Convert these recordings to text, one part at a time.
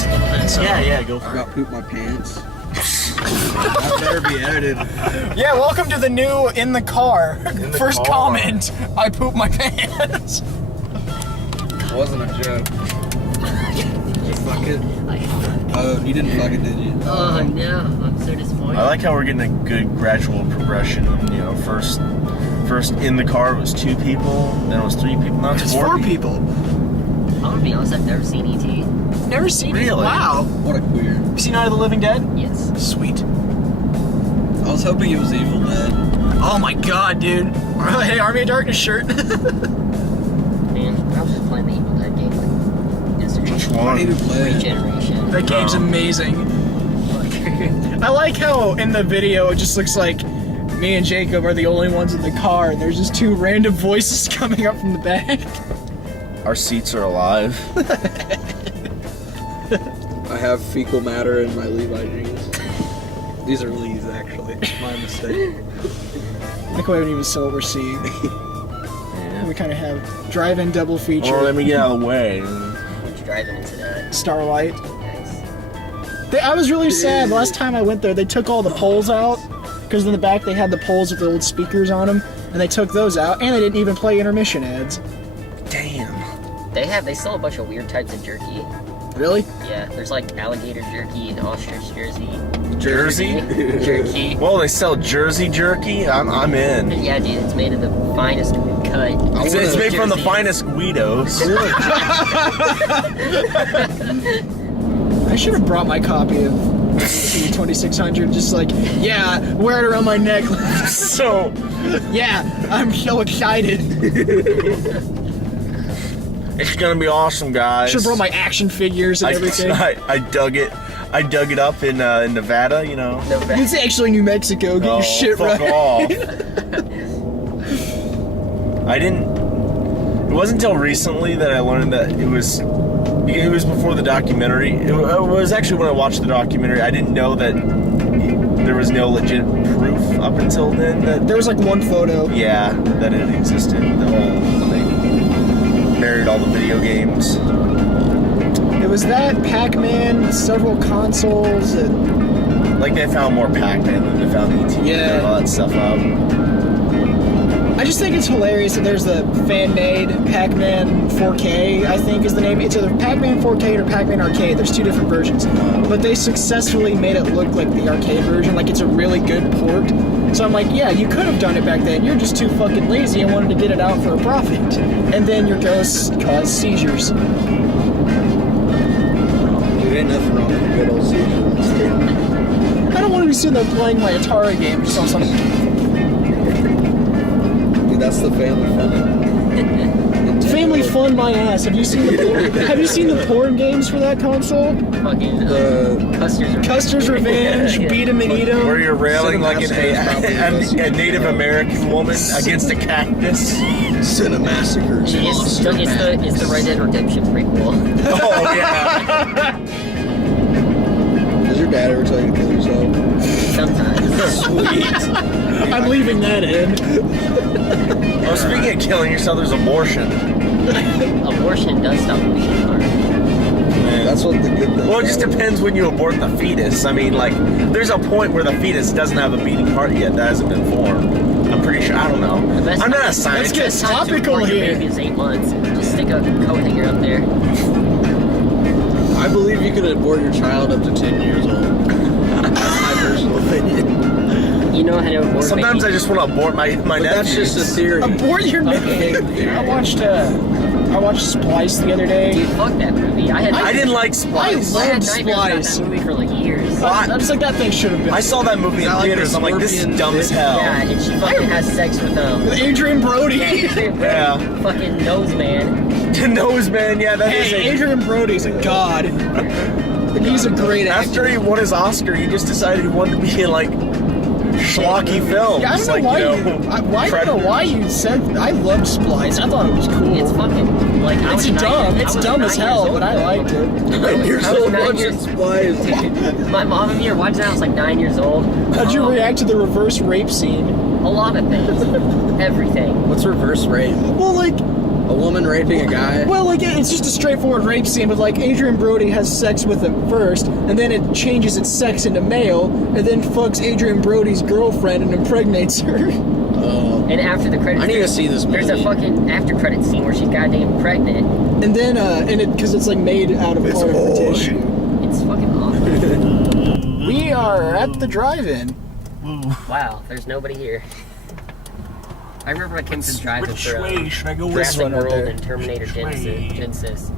just a little bit. So. Yeah, go for I it. got poop my pants. That better be edited. Yeah, welcome to the new In the Car. In the First car. comment, I poop my pants. It wasn't a joke. Did you fuck it? Oh, you didn't fuck it, did you? Oh no, I'm so disappointed. I like how we're getting a good gradual progression. You know, first in the car it was 2 people, then it was 3 people, now it's 4 people. I'm gonna be honest, I've never seen E.T. Never seen it? Really? Wow. What a queer. You seen Night of the Living Dead? Yes. Sweet. I was hoping it was Evil Dead. Oh my god, dude. Hey, Army of Darkness shirt. Man, I was just playing the Evil Dead game like yesterday. Which I one? need to play it. Regeneration. That game's amazing. I like how in the video it just looks like me and Jacob are the only ones in the car and there's just 2 random voices coming up from the back. Our seats are alive. I have fecal matter in my Levi jeans. These are Lee's, actually. My mistake. I think we haven't even saw what we're seeing. We kind of have drive-in double feature. Well, let me get out of the way. Which driving into that. Starlight. Nice. I was really sad. Last time I went there, they took all the poles out because in the back they had the poles with the old speakers on them, and they took those out, and they didn't even play intermission ads. Damn. They sell a bunch of weird types of jerky. Really? Yeah, there's like alligator jerky and ostrich Jersey? jerky. Well, they sell Jersey jerky? I'm in. Yeah, dude, it's made of the finest cut. It's made from the Jersey. finest Guidos. I should have brought my copy of C2600. Just like, yeah, wear it around my neck. So, Yeah, I'm so excited. it's gonna be awesome, guys. Should have brought my action figures and everything. I dug it. I dug it up in Nevada, you know. No bad. It's actually New Mexico. Get your shit fuck right. off. I didn't. It wasn't until recently that I learned that it was before the documentary. It was actually when I watched the documentary. I didn't know that there was no legit proof up until then that There was like one photo. yeah, that it existed. The whole when they buried all the video games. It was that, Pac-Man, several consoles, and Like they found more Pac-Man than they found E.T. Yeah. and all that stuff up. I just think it's hilarious that there's the fan-made Pac-Man 4K, I think is the name. It's either Pac-Man 4K or Pac-Man Arcade. There's 2 different versions. But they successfully made it look like the arcade version, like it's a really good port. So I'm like, yeah, you could have done it back then. You're just too fucking lazy and wanted to get it out for a profit. And then your ghosts cause seizures. Dude, ain't nothing wrong with a good old seizure. I don't want to be sitting there playing my Atari game just on some... Dude, that's the family fun. Family fun my ass. Have you seen the porn games for that console? Fucking Custer's Revenge, Beat 'em and Eat 'em. Where you're railing like a Cinemassacres. Native American woman against a cactus. Cinemassacres. It's the Red Dead Redemption prequel. Oh yeah. Does your dad ever tell you to kill yourself? Sometimes. Sweet. I'm leaving that in. Oh, speaking of killing yourself, there's abortion. Abortion does stop the bleeding heart. That's what the good thing. Well, it just depends when you abort the fetus. I mean, like, there's a point where the fetus doesn't have a beating heart yet that hasn't been formed. I'm pretty sure. I don't know. I'm not a scientist. Let's get topical Your here. baby is 8 months. Just stick a coat hanger up there. I believe you can abort your child up to 10 years old. That's my personal opinion. You know how to abort Sometimes I baby. just want to abort my But that's nephews. just a theory. Abort your Okay. nephew. I watched Splice the other day. Dude, fuck that movie. I didn't like I Splice. I had love nightmares about Splice. that movie for like years. Well, I'm just like, that thing should have been. I saw that movie in I like theaters. the I'm like, this is scorpion dumb as hell. Yeah, and she fucking has sex with With Adrian Brody. Yeah. Fucking nose man. The nose man, yeah, that is Hey, a... Adrian Brody's a god. He's a great actor. After he won his Oscar, he just decided he wanted to be in, like, schlocky films. Yeah, I don't know like, why you know, I don't know Predator. why you said. I loved Splice. I thought it was cool. It's fucking like I It's was dumb. nine- It's I was dumb as 9 hell, years but I old. liked it. 9 years I was old 9 watching years- Splice. My mom and me are watching that. I was like 9 years old. How'd you react to the reverse rape scene? A lot of things. Everything. What's reverse rape? Well, like, A woman raping a guy? Well, like, it's just a straightforward rape scene, but, like, Adrian Brody has sex with him first, and then it changes its sex into male, and then fucks Adrian Brody's girlfriend and impregnates her. And after the credits, I need to see this movie. There's a fucking after credit scene where she's goddamn pregnant. And then, because it's, like, made out of part of her tissue. It's fucking awful. We are at the drive-in. Wow, there's nobody here. I remember I came to the drive-in Which for way should I go? This Jurassic one right World there. and Terminator Genesis.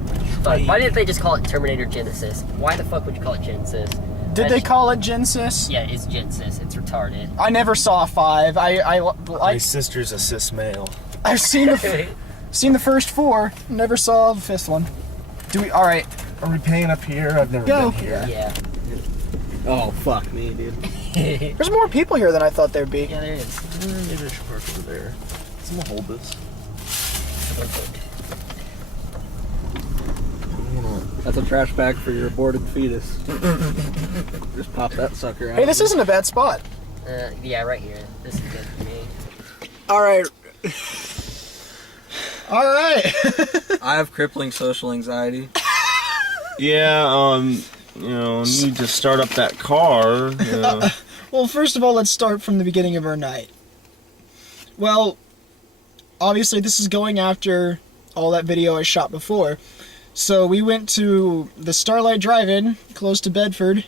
way? Why didn't they just call it Terminator Genesis? Why the fuck would you call it Genesis? Did they call it Genesis? Yeah, it's Genesis. It's retarded. I never saw 5. My sister's a cis male. I've seen the first 4. Never saw the 5th one. All right. Are we paying up here? I've never Go. been here. Yeah. Oh, fuck me, dude. There's more people here than I thought there'd be. Yeah, there is. Maybe I should park over there. Someone hold this. That's a trash bag for your aborted fetus. Just pop that sucker out. Hey, this isn't a bad spot. Yeah, right here. This is good for me. All right. All right. I have crippling social anxiety. Yeah, need to start up that car. Yeah. Well, first of all, let's start from the beginning of our night. Well, obviously this is going after all that video I shot before. So we went to the Starlight Drive-In, close to Bedford,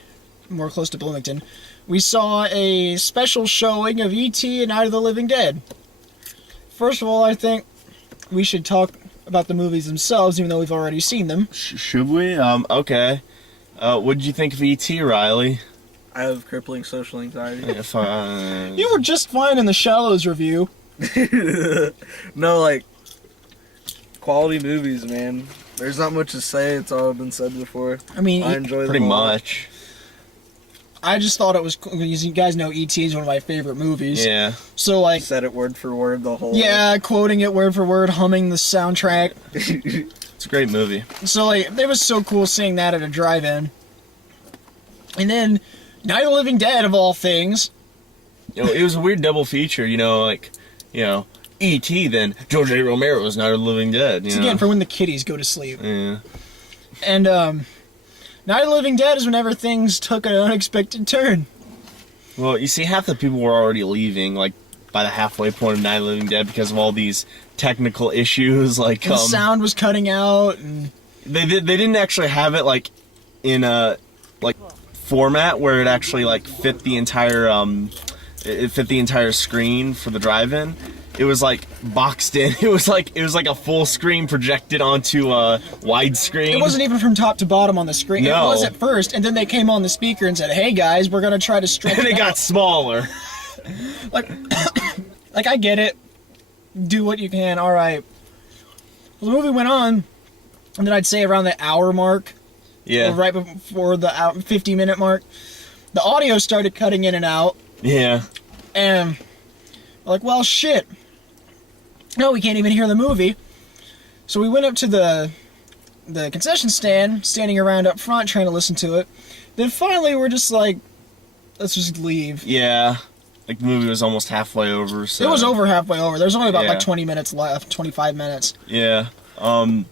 more close to Bloomington. We saw a special showing of E.T. and Night of the Living Dead. First of all, I think we should talk about the movies themselves, even though we've already seen them. Should we? Okay. What did you think of E.T., Riley? I have crippling social anxiety. If You were just fine in the Shallows review. No, like, quality movies, man. There's not much to say. It's all been said before. I mean, I enjoy pretty them all. much. I just thought it was cool because you guys know E.T. is one of my favorite movies. Yeah. So, like, Said it word for word the whole. yeah, quoting it word for word, humming the soundtrack. It's a great movie. So, like, it was so cool seeing that at a drive-in. And then, Night of the Living Dead, of all things. It was a weird double feature, E.T., then George A. Romero's Night of the Living Dead. It's again for when the kiddies go to sleep. Yeah. And, Night of the Living Dead is whenever things took an unexpected turn. Well, you see, half the people were already leaving, like, by the halfway point of Night of the Living Dead because of all these technical issues, like, The sound was cutting out, and... They didn't actually have it, like, in a, like, format where it actually, like, fit the entire, it fit the entire screen for the drive-in. It was like boxed in. It was like a full screen projected onto a widescreen. It wasn't even from top to bottom on the screen. No. It was at first, and then they came on the speaker and said, "Hey guys, we're gonna try to stretch." And it out." got smaller. Like, like I get it. Do what you can. All right. Well, the movie went on, and then I'd say around the hour mark, Yeah. or right before the 50-minute mark, the audio started cutting in and out, Yeah. and we're like, well, shit. No, we can't even hear the movie. So we went up to the concession stand, standing around up front trying to listen to it. Then finally we're just like, let's just leave. Yeah. Like the movie was almost halfway over. So It was over halfway over. There's only about Yeah. like 20 minutes left, 25 minutes. Yeah. I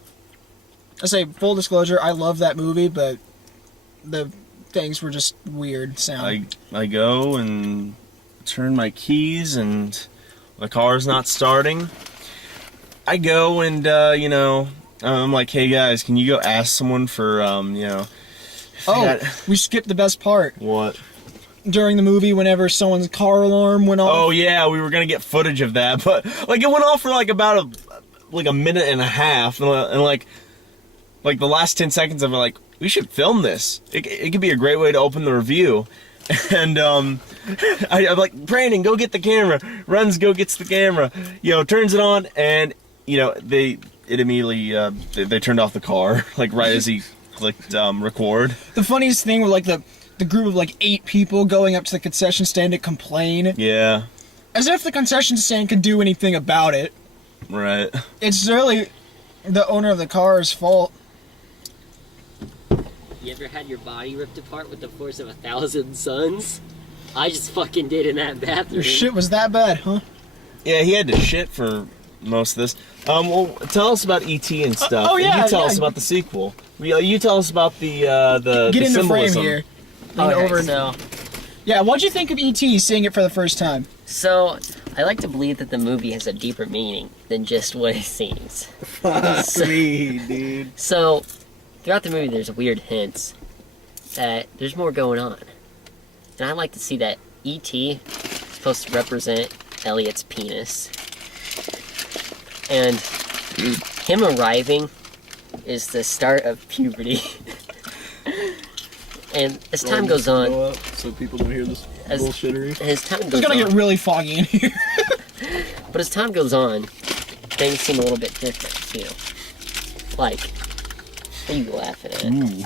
say, full disclosure, I love that movie, but the things were just weird sound. I go and turn my keys and the car's not starting. I go and I'm like, hey guys, can you go ask someone for we skipped the best part. what? During the movie, whenever someone's car alarm went off. Oh yeah, we were gonna get footage of that, but like it went off for like about a minute and a half, and like the last 10 seconds of it, like, we should film this. It could be a great way to open the review. And I'm like, Brandon, go get the camera. Runs, go gets the camera. Turns it on, and it immediately they turned off the car like right as he clicked record. The funniest thing were like the group of like 8 people going up to the concession stand to complain. Yeah. As if the concession stand could do anything about it. Right. It's really the owner of the car's fault. You ever had your body ripped apart with the force of 1,000 suns? I just fucking did in that bathroom. Your shit was that bad, huh? Yeah, he had to shit for most of this. Well, tell us about E.T. and stuff. oh, yeah, And you tell yeah. us about the sequel. You tell us about the Get in the frame symbolism. here. Lean Okay, over. so Yeah, what'd you think of E.T. seeing it for the first time? I like to believe that the movie has a deeper meaning than just what it seems. Fuck me, dude. So, throughout the movie, there's weird hints that there's more going on. And I like to see that E.T. is supposed to represent Elliot's penis. And him arriving is the start of puberty. And as time goes on, Blow up so people don't hear this As- bullshittery. as time It's goes gonna on, get really foggy in here. but as time goes on, things seem a little bit different too. Like, what are you laughing at? Ooh.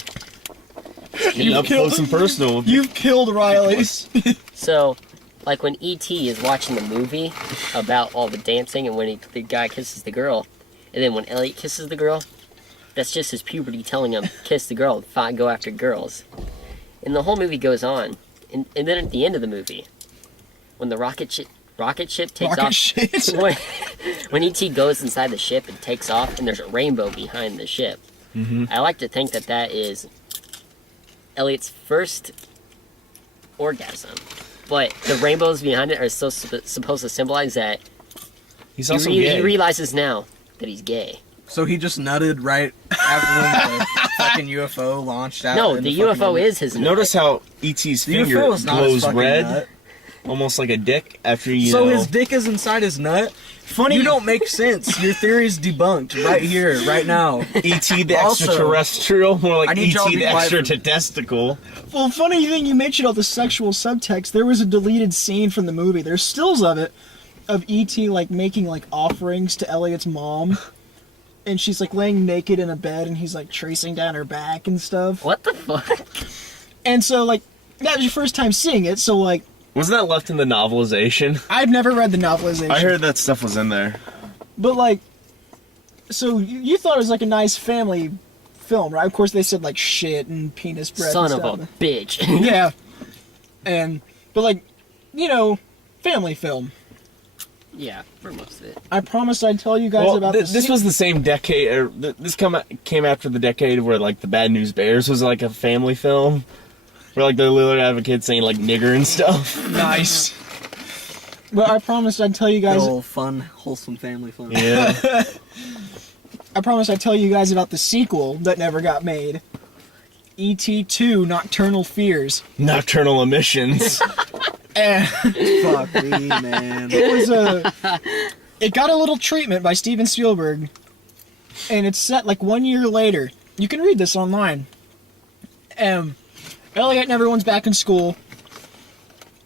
Getting up killed- close and personal. You've killed Riley. So, like when E.T. is watching the movie about all the dancing and when the guy kisses the girl, and then when Elliot kisses the girl, that's just his puberty telling him, kiss the girl, fine, go after girls. And the whole movie goes on. And then at the end of the movie, when the rocket ship takes Rocket off, shit. when E.T. goes inside the ship and takes off, and there's a rainbow behind the ship, I like to think that is Elliot's first orgasm. But the rainbows behind it are supposed to symbolize that He's he, also he gay. realizes now that he's gay. So he just nutted right after when the fucking UFO launched out. No, in the fucking UFO movie. is his nut. Notice how E.T.'s The finger UFO is not his glows fucking red, nut. almost like a dick after you So know. his dick is inside his nut? Funny. You don't make sense. Your theory's debunked right here, right now. E.T. the Also, extraterrestrial, more I like need y'all to E.T. be the quiet for- extra-testicle. Well, funny thing you mentioned all the sexual subtext. There was a deleted scene from the movie. There's stills of it, of E.T. like making like offerings to Elliot's mom, and she's like laying naked in a bed, and he's like tracing down her back and stuff. What the fuck? And so like that was your first time seeing it. So like Wasn't that left in the novelization? I've never read the novelization. I heard that stuff was in there. But like, so you thought it was like a nice family film, right? Of course they said like shit and penis breath. Son and of stuff. a bitch. Yeah. But like, you know, family film. Yeah, for most of it. I promised I'd tell you guys Well, about this was the same decade, or this came after the decade where like the Bad News Bears was like a family film, where like they literally have a kid saying like nigger and stuff. nice. But I promised I'd tell you Good guys. old fun, wholesome family fun. Yeah. I promised I'd tell you guys about the sequel that never got made. E.T. 2: Nocturnal Fears. Nocturnal emissions. And Fuck me, man. it was it got a little treatment by Steven Spielberg, and it's set like 1 year later. You can read this online. Elliot and everyone's back in school.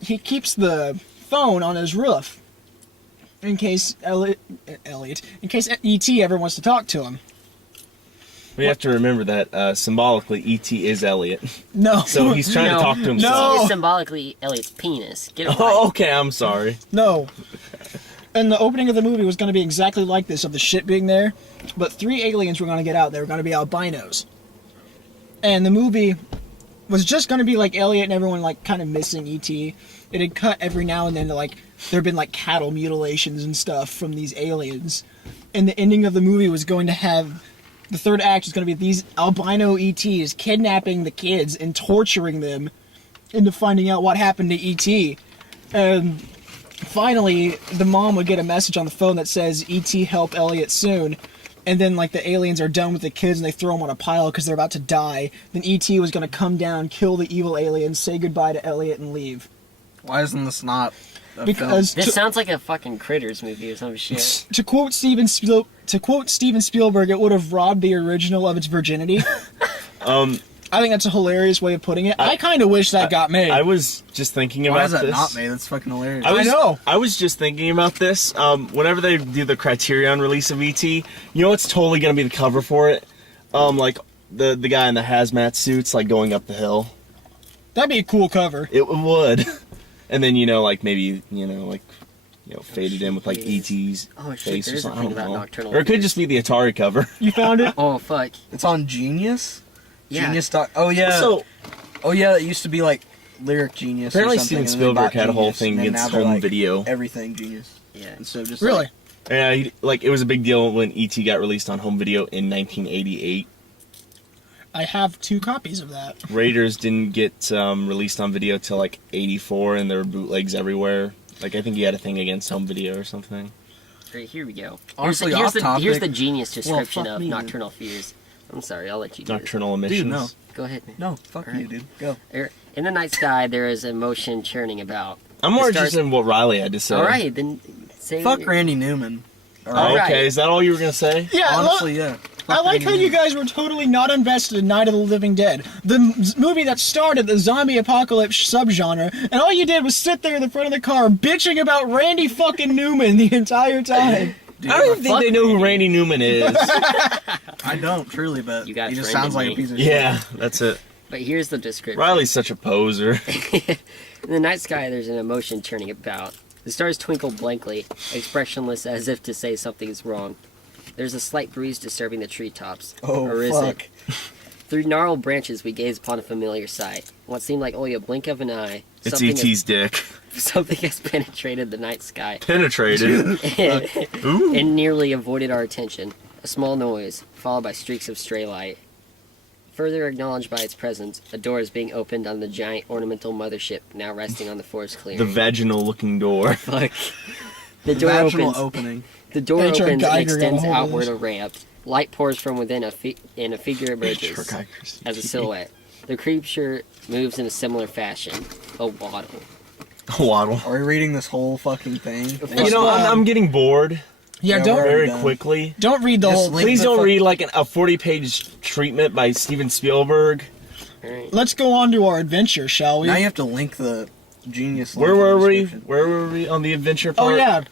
He keeps the phone on his roof in case in case E.T. ever wants to talk to him. We have to remember that symbolically, E.T. is Elliot. No. So he's trying No. to talk to himself. No. It is symbolically Elliot's penis. Get it Oh, right. okay, I'm sorry. No. And the opening of the movie was going to be exactly like this, of the shit being there, but 3 aliens were going to get out. They were going to be albinos. And the movie was just going to be like Elliot and everyone like kind of missing E.T. It had cut every now and then to like, there had been like cattle mutilations and stuff from these aliens. And the ending of the movie was going to have, the third act is going to be these albino ETs kidnapping the kids and torturing them into finding out what happened to E.T. And finally, the mom would get a message on the phone that says, E.T. help Elliot soon. And then, like, the aliens are done with the kids and they throw them on a pile because they're about to die. Then E.T. was going to come down, kill the evil aliens, say goodbye to Elliot, and leave. Why isn't this not a Because This sounds like a fucking Critters movie or some shit. to quote Steven Spielberg, it would have robbed the original of its virginity. I think that's a hilarious way of putting it. I kind of wish that got made. I was just thinking film? about Why is that this. not made? That's fucking hilarious. I know. I was just thinking about this. Whenever they do the Criterion release of E.T., you know what's totally gonna be the cover for it? Like the guy in the hazmat suits, like going up the hill. That'd be a cool cover. It would. And then like maybe faded in with like E.T.'s Oh, shit, face or there is a something. I thing don't about know. Nocturnal Or it could Fears. just be the Atari cover. You found it? Oh, fuck. It's on Genius? Yeah. Genius. Oh, yeah. So Oh, yeah, it used to be like Lyric Genius. apparently or something, Steven and then they Spielberg bought had a whole Genius, thing and then against now they're, home like, video. Everything Genius. Yeah. Instead of just Really? like, Yeah, like it was a big deal when E.T. got released on home video in 1988. I have 2 copies of that. Raiders didn't get released on video till like 84, and there were bootlegs everywhere. Like I think he had a thing against home video or something. Right, here we go. Honestly, here's off topic. here's the genius description fuck of me, man. Nocturnal Fears. I'm sorry, I'll let you do Nocturnal emissions. Dude, no. this. Go ahead, man. No, fuck All right. you, dude. Go. In the night sky, there is emotion churning about. I'm more The stars- interested in what Riley had to say. All right, then say. Fuck Randy Newman. Oh, All right. okay, is that all you were gonna say? Yeah, Honestly, yeah. I Fuck like Randy how you Newman. guys were totally not invested in Night of the Living Dead, the movie that started the zombie apocalypse subgenre, and all you did was sit there in the front of the car bitching about Randy fucking Newman the entire time. Dude, I don't even think fuck they know who Randy. Randy Newman is. I don't truly, but You got he just friend sounds in like me. a piece of shit. Yeah, that's it. But here's the description. Riley's such a poser. In the night sky, there's an emotion churning about. The stars twinkle blankly, expressionless as if to say something is wrong. There's a slight breeze disturbing the treetops. Oh, or is fuck. it? Through gnarled branches, we gaze upon a familiar sight. What seemed like only a blink of an eye. It's something E.T.'s dick. something has penetrated the night sky Penetrated. Ooh. and nearly avoided our attention. A small noise, followed by streaks of stray light. Further acknowledged by its presence, a door is being opened on the giant ornamental mothership now resting on the forest The clearing. vaginal-looking door. Fuck. The door Vaginal opens. opening. The door H.R. opens and Geiger got a extends hold of outward this. a ramp. Light pours from within and a figure emerges as a silhouette. The creature moves in a similar fashion. A waddle. Waddle. Are we reading this whole fucking thing? You know, I'm getting bored Yeah, Yeah, don't we're- very done. quickly. don't read the Just whole. link Please the don't fuck- read like a 40-page treatment by Steven Spielberg. Alright. Let's go on to our adventure, shall we? Now you have to link the genius. Where link in were the we? description. Where were we on the adventure Oh part? yeah.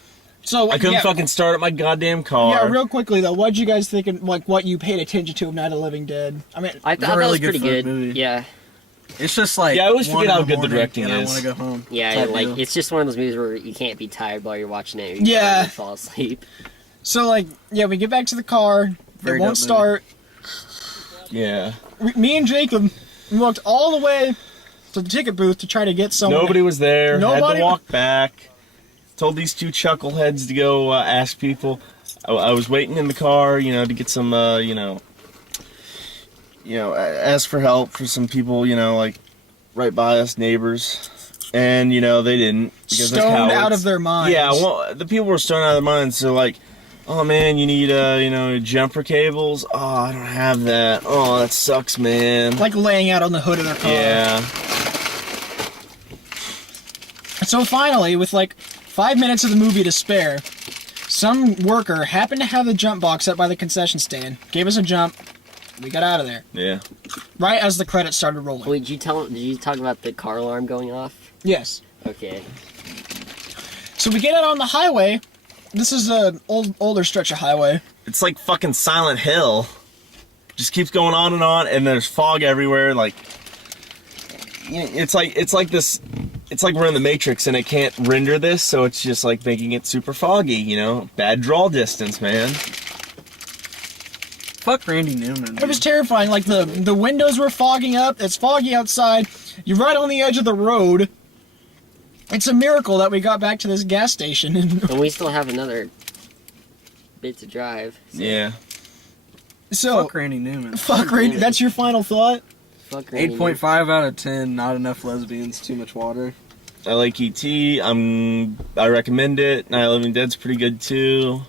So I couldn't yeah, fucking start up my goddamn car. Yeah, real quickly though, what'd you guys think? Like what you paid attention to of Night of the Living Dead? I mean, I It's a thought that really was good pretty fun good. movie. Yeah. It's just like Yeah, I always 1 forget in how the good the morning directing and is. I want to go home. Yeah, type like deal. it's just one of those movies where you can't be tired while you're watching it. Or Yeah. you fall asleep. so like yeah, we get back to the car. Very it dope won't start. Yeah. Me and Jacob walked all the way to the ticket booth to try to get someone. Nobody was there. Had Nobody- to walk back. Told these 2 chuckleheads to go ask people. I was waiting in the car, you know, to get some, ask for help for some people, you know, like right by us, neighbors, and you know they didn't because they're Stoned cowards. out of their minds. Yeah, well, the people were stoned out of their minds. So like, oh man, you need jumper cables. Oh, I don't have that. Oh, that sucks, man. Like laying out on the hood of their car. Yeah. So finally, with like 5 minutes of the movie to spare, some worker happened to have the jump box up by the concession stand, gave us a jump, we got out of there. Yeah. Right as the credits started rolling. Wait, did you talk about the car alarm going off? Yes. Okay. So we get out on the highway. This is an older stretch of highway. It's like fucking Silent Hill. Just keeps going on, and there's fog everywhere. Like, it's like this. It's like we're in the Matrix, and it can't render this, so it's just like making it super foggy. You know, bad draw distance, man. Fuck Randy Newman. It was terrifying. Like the windows were fogging up. It's foggy outside. You're right on the edge of the road. It's a miracle that we got back to this gas station. And we still have another bit to drive. Yeah. So Fuck Randy Newman. fuck Randy. That's your final thought? Fuck Randy. 8.5 out of 10. Not enough lesbians. Too much water. I like E.T. I recommend it. Night of the Living Dead's pretty good too.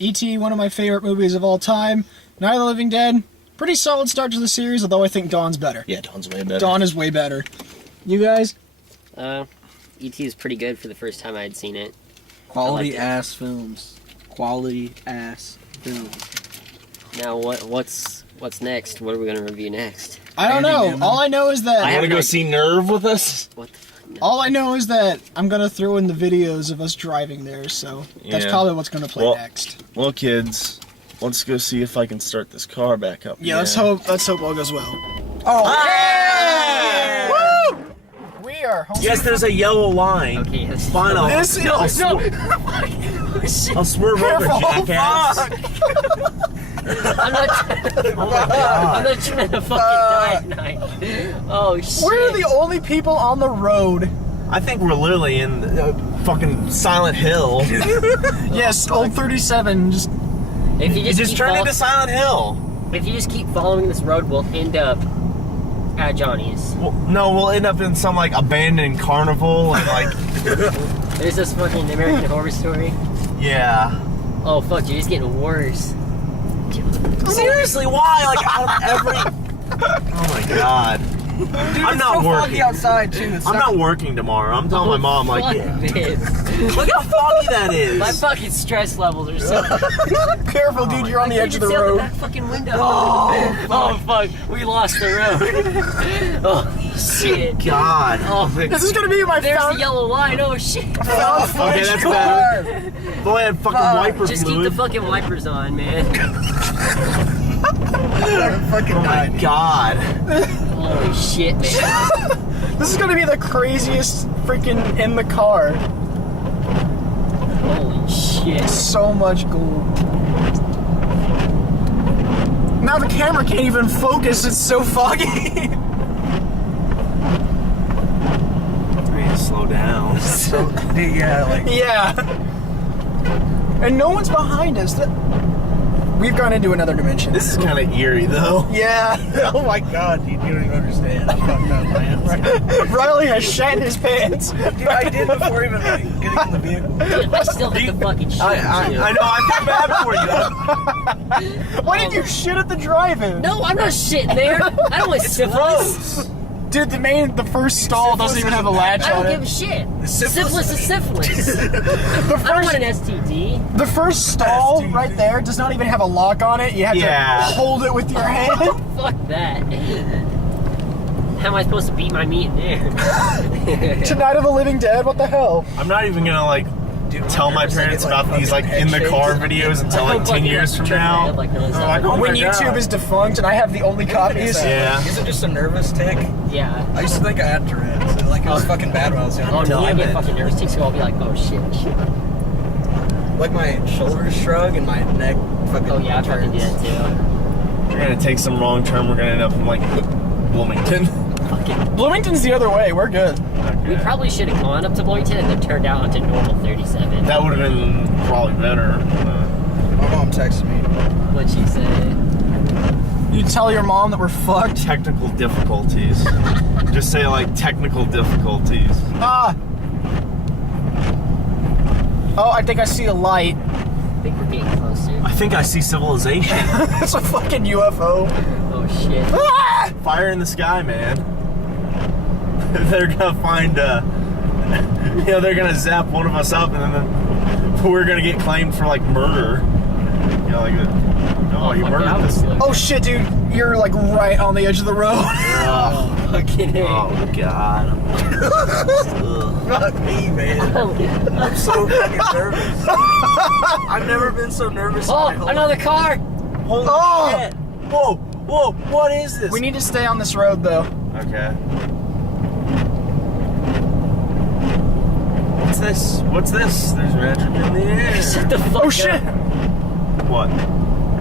E.T., one of my favorite movies of all time. Night of the Living Dead, pretty solid start to the series, although I think Dawn's better. Yeah, Dawn's way better. Dawn is way better. You guys? E.T. is pretty good for the first time I'd seen it. Quality it. ass films. Quality ass films. Now what's next? What are we gonna review next? I don't Randy know. Newman. All I know is that I Want have to go no- see Nerve with us? What the fuck? No. all I know is that I'm gonna throw in the videos of us driving there, so that's Yeah. probably what's gonna play Well- next. Well, kids, let's go see if I can start this car back up. Yeah, let's hope all goes well. Ah! Woo! We are home. Yes, there's a yellow line. Okay, yes. Fine, I'll, This I'll, no. swer- I'll swerve over, Careful, jackass. I'm not I'm not trying to fucking die tonight. Oh shit. We're the only people on the road I think we're literally in fucking Silent Hill. Yes, old 37. Just If you You just keep turned follow- into Silent Hill. If you just keep following this road, we'll end up at Johnny's. Well, no, we'll end up in some like abandoned carnival and like, There's this fucking American Horror Story. yeah. Oh fuck, dude, it's getting worse. Seriously, why? Like out of every. Oh my god. Dude, I'm it's not so working. foggy outside too. It's I'm not working tomorrow. I'm telling my mom like, Fuck yeah. this. Look how foggy that is. My fucking stress levels are so. careful, dude. You're on the I edge of can't the even see out road. back fucking window. Oh fuck, we lost the road. Oh shit. God. Oh, This is gonna be my there's the found yellow line. Oh shit. Okay, that's better. Boy, I had fucking wiper Just keep fluid. the fucking wipers on, man. fucking Oh my god. Holy shit, man. This is gonna be the craziest freaking in the car. Holy shit. So much glue. Now the camera can't even focus. It's so foggy. I need to slow down. So, yeah, like Yeah. And no one's behind us. We've gone into another dimension. This is kind of eerie though. Yeah. oh my god, dude, you don't even understand. I'm fucked up, man. Riley has shat his pants. Dude, I did before even like getting in the vehicle. Dude, I still hit the fucking shit. I know, I feel bad for you. Why did you shit at the drive-in? No, I'm not shitting there. I don't want syphilis. Dude, the first stall doesn't even have a latch I on don't give a it. shit. Syphilis Syphilis is syphilis. The I don't want first, an STD. the first stall STD. right there does not even have a lock on it. You have Yeah. to hold it with your hand. Fuck that. How am I supposed to beat my meat in there? Tonight of the Living Dead, what the hell? I'm not even gonna like Dude, tell my parents about these like in the car videos until like 10 years from now. Like, They're like, oh When my YouTube God. is defunct and I have the only copies. Yeah. Is it just a nervous tick? yeah. I used to think I had Tourette's. Like it was fucking bad when I was young. Oh no, I get Damn it. fucking nervous tics, so I'll be like, oh shit. Like my shoulders shrug and my neck fucking. Oh yeah, I fucking do that too. We're gonna take some wrong turn. We're gonna end up in like Bloomington. Fucking. Bloomington's the other way. We're good. We Okay. probably should have gone up to Bloomington and then turned out onto normal 37. That would have been probably better. My mom texted me. What'd she say? You tell your mom that we're fucked. Technical difficulties. Just say like technical difficulties. Ah. Oh, I think I see a light. I think we're getting closer. I think I see civilization. It's a fucking UFO. Oh shit. Ah! Fire in the sky, man. They're gonna find, they're gonna zap one of us up, and then we're gonna get claimed for like murder. You know, like, oh, you fuck, that murdered was this. slick. Oh shit, dude. You're like right on the edge of the road. Oh, Fucking A. oh God. Ugh. Fuck me, man. I'm so fucking nervous. I've never been so nervous. Oh, in my whole another life. car! Holy Oh. shit! Whoa, whoa! What is this? We need to stay on this road though. Okay. What's this? What's this? There's magic in the air. Shut the fuck Oh up. shit. What?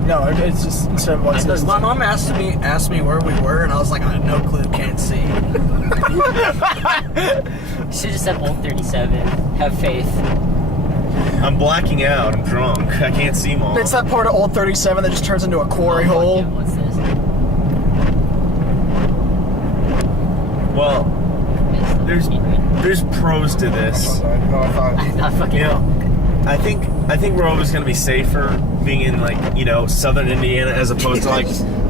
No, it's just instead of what's this. My mom asked me where we were, and I was like, I have no clue, can't see. Should've just said old 37. Have faith. I'm blacking out. I'm drunk. I can't see mom. It's that part of Old 37 that just turns into a quarry Oh, fuck hole. yeah, what's this? Well, There's there's pros to this. Oh, I thought. I thought fucking. You know, I think we're always gonna be safer being in like southern Indiana as opposed to like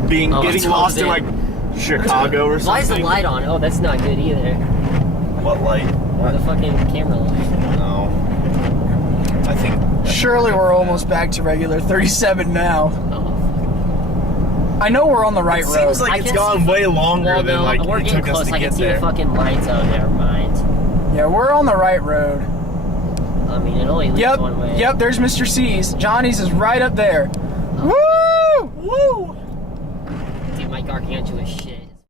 getting it's lost in closed like Chicago or something. Why is the light on? Oh, that's not good either. What light? What? The fucking camera light. No. I think. Surely we're almost back to regular 37 now. Oh. I know we're on the right It road. seems like I it's can gone see- way longer Well, than no, like we're it getting took us close. to I can get see there. the fucking lights. Oh, never mind. Yeah, we're on the right road. I mean, it only leads Yep, one way. yep, there's Mr. C's. Johnny's is right up there. Woo! Woo! Dude, my gargantuan shit.